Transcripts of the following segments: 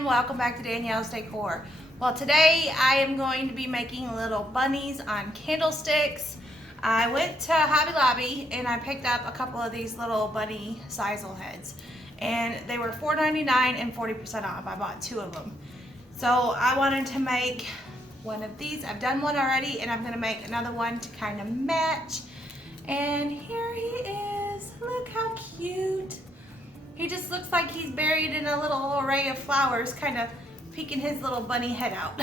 everyone, welcome back to Danielle's Decor. Well, today I am going to be making little bunnies on candlesticks. I went to Hobby Lobby and I picked up a couple of these little bunny sisal heads, and they were $4.99 and 40% off. I bought two of them. So I wanted to make one of these. I've done one already and I'm going to make another one to kind of match. And here he is. Look how cute. He just looks like he's buried in a little array of flowers, kind of peeking his little bunny head out.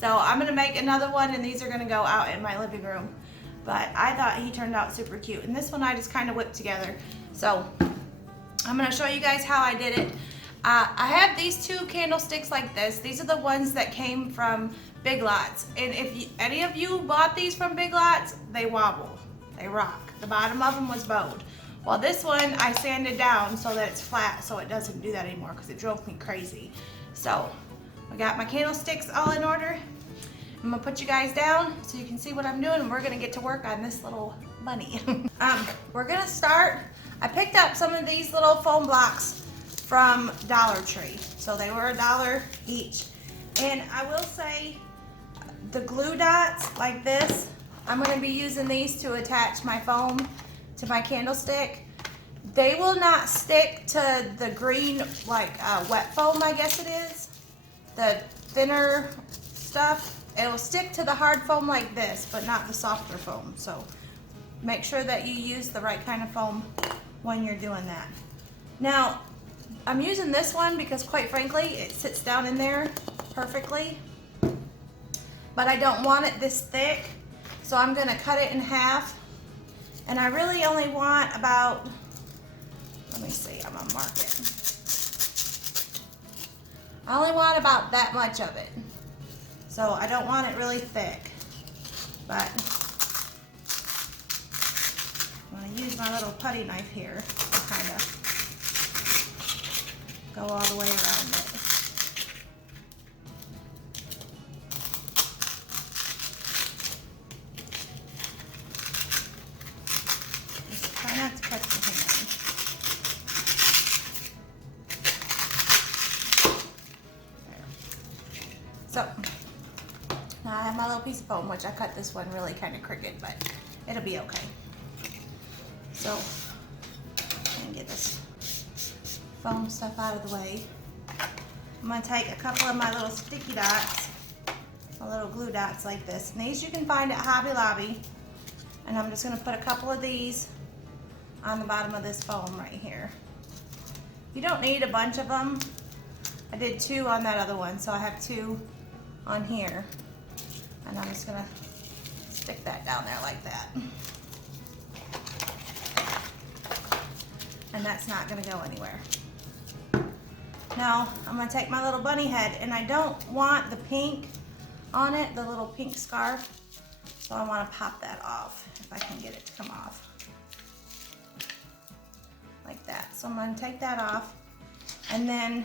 So I'm gonna make another one, and these are gonna go out in my living room. But I thought he turned out super cute. And this one I just kind of whipped together. So I'm gonna show you guys how I did it. I have these two candlesticks like this. These are the ones that came from Big Lots. And if any of you bought these from Big Lots, they wobble, they rock. The bottom of them was bowed. Well, this one I sanded down so that it's flat, so it doesn't do that anymore because it drove me crazy. So I got my candlesticks all in order. I'm gonna put you guys down so you can see what I'm doing, and we're gonna get to work on this little bunny. We're gonna start. I picked up some of these little foam blocks from Dollar Tree. So they were $1 each. And I will say the glue dots like this, I'm gonna be using these to attach my foam to my candlestick. They will not stick to the green, like wet foam, I guess it is. The thinner stuff. It will stick to the hard foam like this, but not the softer foam. So make sure that you use the right kind of foam when you're doing that. Now, I'm using this one because quite frankly, it sits down in there perfectly. But I don't want it this thick, so I'm gonna cut it in half. And I really only want about, let me see, I'm gonna mark it. I only want about that much of it. So I don't want it really thick, but I'm gonna use my little putty knife here to kind of go all the way around it. Try not to catch the hand. There. So, now I have my little piece of foam, which I cut this one really kind of crooked, but it'll be okay. So, I'm gonna get this foam stuff out of the way. I'm gonna take a couple of my little sticky dots, my little glue dots like this. And these you can find at Hobby Lobby. And I'm just gonna put a couple of these on the bottom of this foam right here. You don't need a bunch of them. I did two on that other one, so I have two on here. And I'm just gonna stick that down there like that. And that's not gonna go anywhere. Now, I'm gonna take my little bunny head, and I don't want the pink on it, the little pink scarf. So I wanna pop that off, if I can get it to come off. Like that. So I'm going to take that off, and then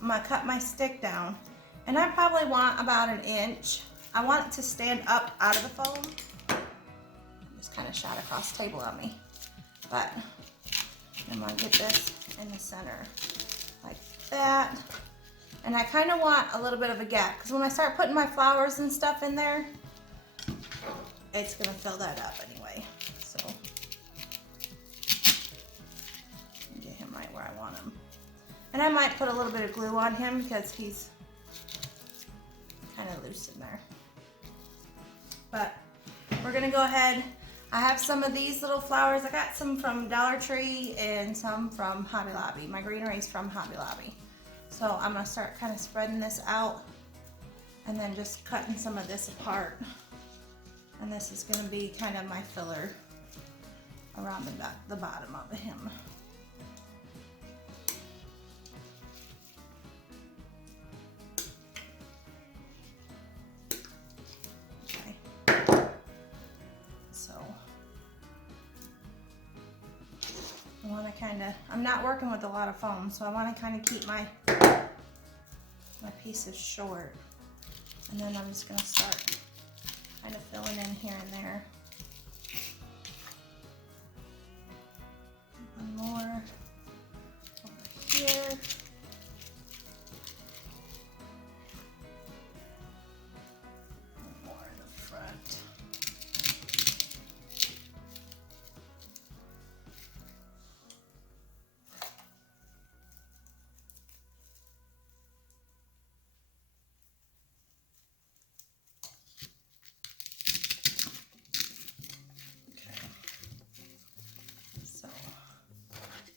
I'm going to cut my stick down, and I probably want about 1 inch. I want it to stand up out of the foam. Just kind of shot across the table on me, but I'm going to get this in the center like that. And I kind of want a little bit of a gap, because when I start putting my flowers and stuff in there, it's going to fill that up anyway. So where I want him. And I might put a little bit of glue on him because he's kind of loose in there. But we're gonna go ahead. I have some of these little flowers. I got some from Dollar Tree and some from Hobby Lobby. My greenery's from Hobby Lobby. So I'm gonna start kind of spreading this out and then just cutting some of this apart. And this is gonna be kind of my filler around the bottom of him. I'm not working with a lot of foam, so I want to kind of keep my pieces short. And then I'm just going to start kind of filling in here and there. One more over here.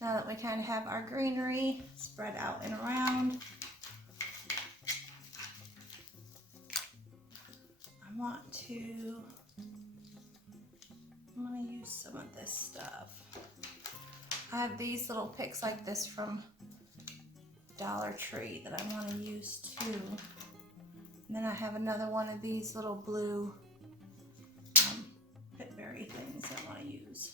Now that we kind of have our greenery spread out and around, I'm gonna use some of this stuff. I have these little picks like this from Dollar Tree that I want to use too. And then I have another one of these little blue pitberry things I want to use.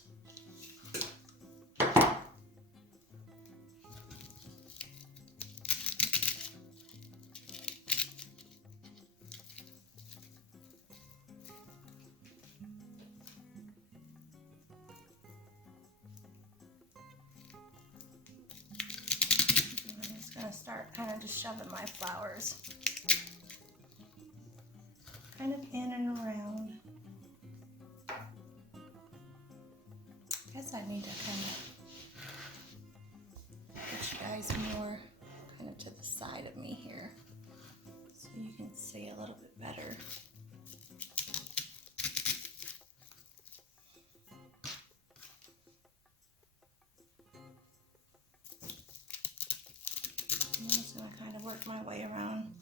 I'm just going to start kind of just shoving my flowers kind of in and around. I guess I need to kind of put you guys more kind of to the side of me here so you can see a little bit better. I'm just going to kind of work my way around,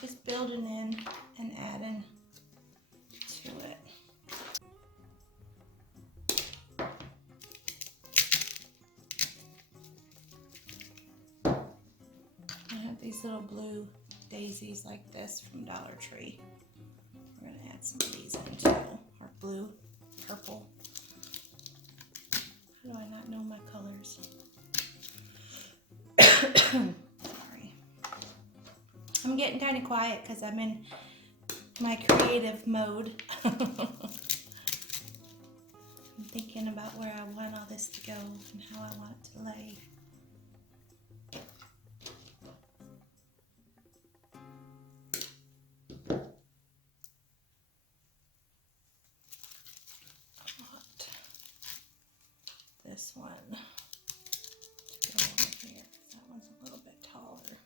just building in and adding to it. I have these little blue daisies like this from Dollar Tree. We're going to add some of these in too, or blue, purple. How do I not know my colors? Sorry. I'm getting kind of quiet because I'm in my creative mode. I'm thinking about where I want all this to go and how I want it to lay. This one to go over here because that one's a little bit taller.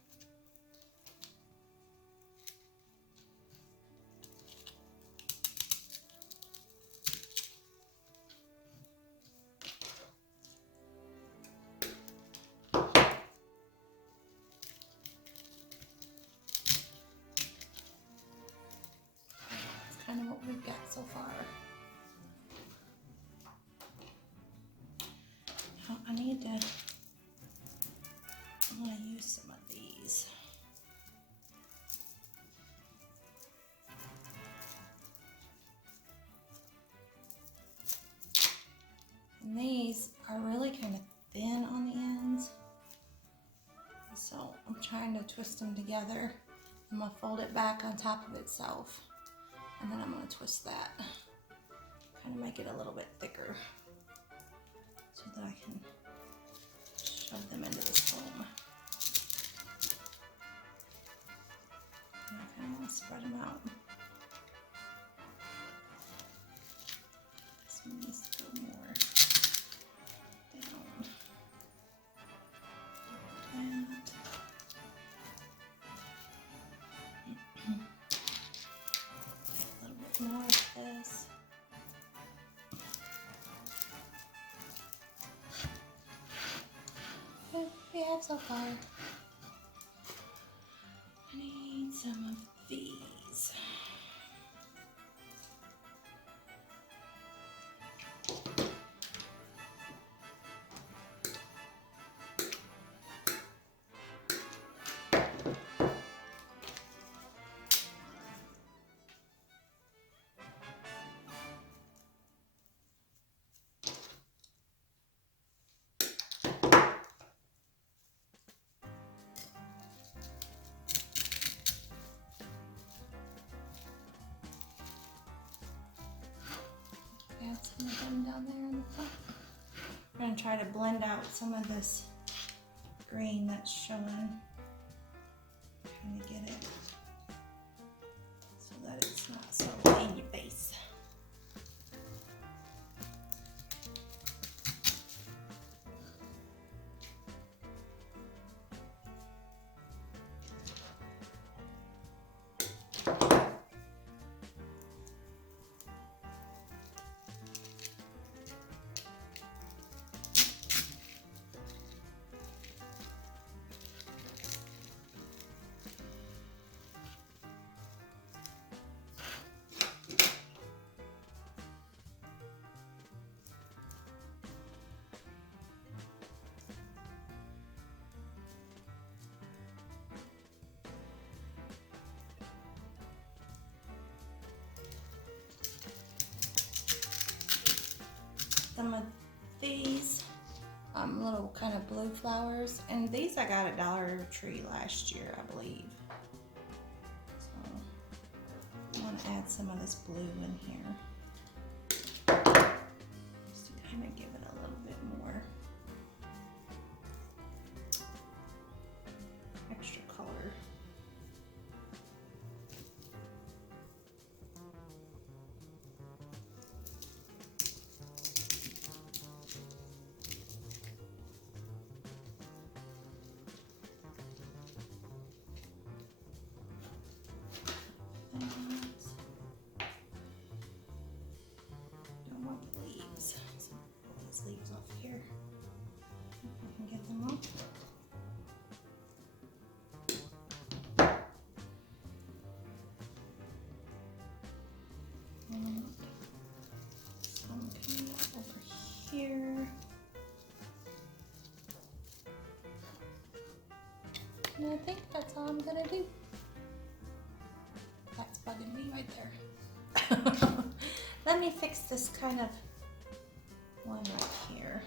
That's kind of what we've got so far. I want to use some of these. And these are really kind of thin on the ends. So I'm trying to twist them together. I'm going to fold it back on top of itself. And then I'm going to twist that. Kind of make it a little bit thicker. So that I can shove them into this foam. And I kind of want to spread them out. This one needs to go more down. And a little bit more of this. What we have so far. I need some of these. Add some of them down there in the front. We're going to try to blend out some of this green that's showing. Trying to get it so that it's not so in your face. some of these little kind of blue flowers, and these I got at Dollar Tree last year, I believe. So I want to add some of this blue in here, just to kind of give it a little bit more extra color. Don't want the leaves, so pull these leaves off here. I can get them off. And some coming up over here. And I think that's all I'm gonna do. That's bugging me right there. Let me fix this kind of one right here.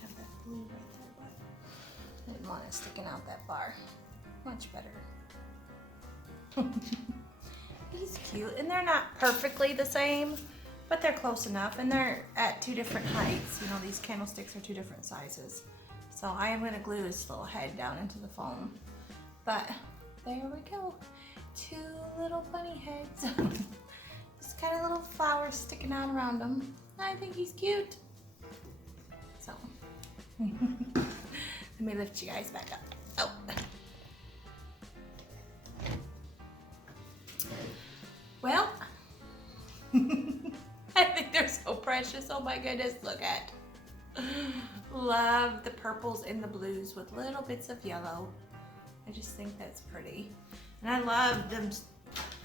Have that blue right there, but I didn't want it sticking out that bar. Much better. He's cute, and they're not perfectly the same, but they're close enough, and they're at 2 different heights. You know, these candlesticks are 2 different sizes. So I am gonna glue his little head down into the foam. But there we go. 2 little bunny heads. Just kind of little flowers sticking out around them. I think he's cute. So, let me lift you guys back up. Oh. Well, I think they're so precious. Oh my goodness, look at. Love the purples and the blues with little bits of yellow. I just think that's pretty. And I love them,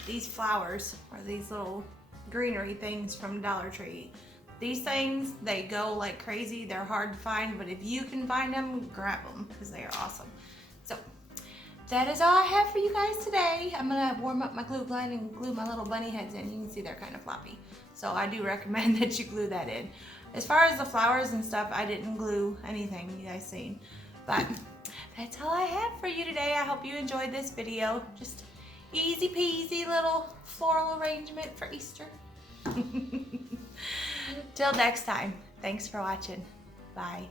these flowers, or these little greenery things from Dollar Tree. These things, they go like crazy. They're hard to find, but if you can find them, grab them because they are awesome. So that is all I have for you guys today. I'm gonna warm up my glue gun and glue my little bunny heads in. You can see they're kind of floppy. So I do recommend that you glue that in. As far as the flowers and stuff, I didn't glue anything, you guys seen. But that's all I have for you today. I hope you enjoyed this video. Just easy peasy little floral arrangement for Easter. Till next time, thanks for watching. Bye.